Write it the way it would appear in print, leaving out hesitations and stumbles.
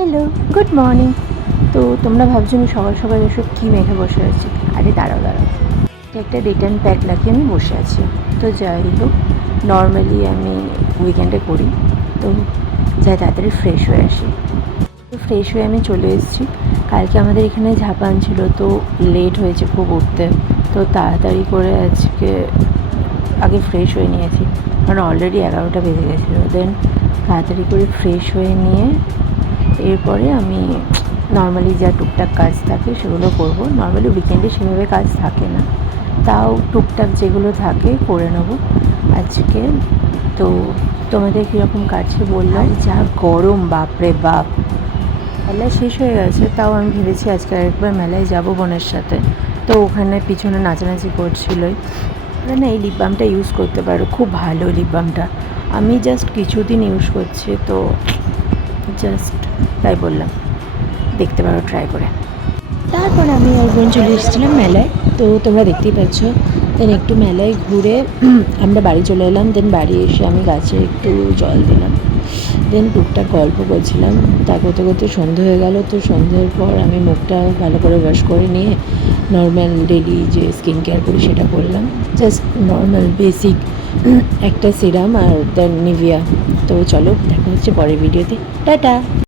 Hello, good morning. তো তোমরা ভাবছো আমি সকাল সকাল এসব কী মেখে বসে আছি। আরে দাঁড়াও দাঁড়াও, এটা একটা রিটার্ন প্যাক লাগিয়ে আমি বসে আছি। তো যাই হোক, নর্মালি আমি উইকেন্ডে করি, তো যাই তাড়াতাড়ি ফ্রেশ হয়ে আসি। তো ফ্রেশ হয়ে আমি চলে এসেছি। কালকে আমাদের এখানে ঝাপান ছিল, তো লেট হয়েছে খুব উঠতে। তো তাড়াতাড়ি করে আজকে আগে ফ্রেশ হয়ে নিয়েছি, কারণ অলরেডি 11টা বেজে গেছিলো। দেন তাড়াতাড়ি করে ফ্রেশ হয়ে নিয়ে এরপরে আমি নর্মালি যা টুকটাক কাজ থাকে সেগুলো করব। নর্মালি উইকেন্ডে সেভাবে কাজ থাকে না, তাও টুকটাক যেগুলো থাকে করে নেব আজকে। তো তোমাদের কীরকম কাটছে বললাম। যা গরম, বাপরে বাপ। মেলায় শেষ হয়ে গেছে, তাও আমি ভেবেছি আজকে আরেকবার মেলায় যাব বোনের সাথে। তো ওখানে পিছনে নাচানাচি করছিলোই। না, এই লিপ বামটা ইউজ করতে পারো, খুব ভালো লিপ বামটা। আমি জাস্ট কিছুদিন ইউজ করছি, তো জাস্ট তাই বললাম দেখতে পারো ট্রাই করে। তারপর আমি আর বোন চলে এসেছিলাম মেলায়। তো তোমরা দেখতেই পাচ্ছ। দেন একটু মেলায় ঘুরে আমরা বাড়ি চলে এলাম। দেন বাড়ি এসে আমি গাছে একটু জল দিলাম। দেন টুকটাক গল্প করছিলাম। তা করতে করতে সন্ধে হয়ে গেল। তো সন্ধ্যের পর আমি মুখটা ভালো করে ওয়াশ করে নিয়ে নর্মাল ডেলি যে স্কিন কেয়ার করি সেটা করলাম। জাস্ট নর্মাল বেসিক একটা সিরাম আর দেন নিভিয়া। তো চলো, দেখা হচ্ছে পরের ভিডিওতে। টাটা।